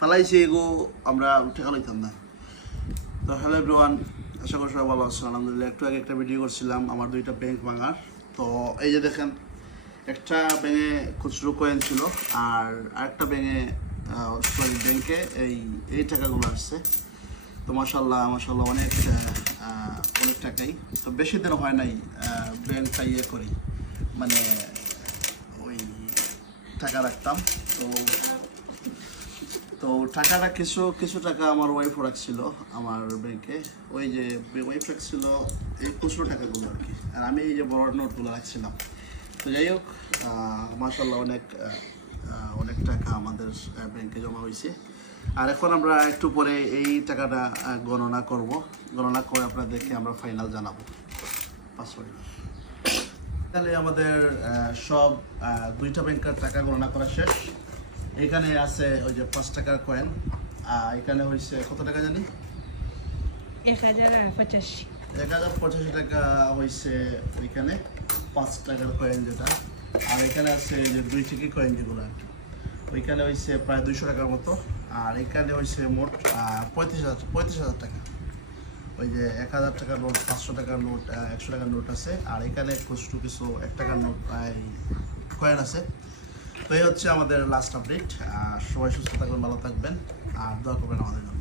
ফালাইছি এগো আমরা ঠেকা লইতাম না। তো হ্যালো এভরিওয়ান, আশা করি সবাই ভালো আছেন। আলহামদুলিল্লাহ, একটু আগে একটা ভিডিও করছিলাম আমার দুইটা ব্যাংক ভাঙার। তো এই যে দেখেন, একটা ব্যাঙে খুচরো কয়েন ছিল আর আরেকটা ব্যাংকে এই টাকাগুলো আসছে। তো মাশাল্লাহ অনেক অনেক টাকাই। তো বেশি দিন হয় নাই ব্যাংকটা করি, মানে ওই টাকা রাখতাম। তো তো টাকাটা কিছু টাকা আমার ওয়াইফও রাখছিল আমার ব্যাংকে। ওই যে ওয়াইফ রাখছিল এই খুচরো টাকাগুলো আর কি, আর আমি এই যে বড় নোটগুলো রাখছিলাম। তো যাই হোক, মাশাল্লাহ অনেক টাকা আমাদের ব্যাংকে জমা হয়েছে। আর এখন আমরা একটু পরে এই টাকাটা গণনা করে আপনাদেরকে আমরা ফাইনাল জানাবো। তাহলে আমাদের সব দুইটা ব্যাংকের টাকা গণনা করা শেষ। এখানে আছে ওই যে 5 টাকার কয়েন, এখানে হয়েছে কত টাকা জানি, 1085 টাকা হয়েছে ওইখানে 5 টাকার কয়েন যেটা। আর এখানে আছে যে 2 টাকার কয়েন যেগুলো, ওইখানে হয়েছে প্রায় 200 টাকার মতো। আর এখানে হয়েছে মোট 35,000 টাকা। ওই যে 1000 টাকার নোট, 500 টাকার নোট, 100 টাকার নোট আছে। আর এখানে কিছু 1 টাকার নোট কয়েন আছে। তো এই হচ্ছে আমাদের লাস্ট আপডেট। সবাই সুস্থ থাকবেন, ভালো থাকবেন, আর দোয়া করবেন আমাদের জন্য।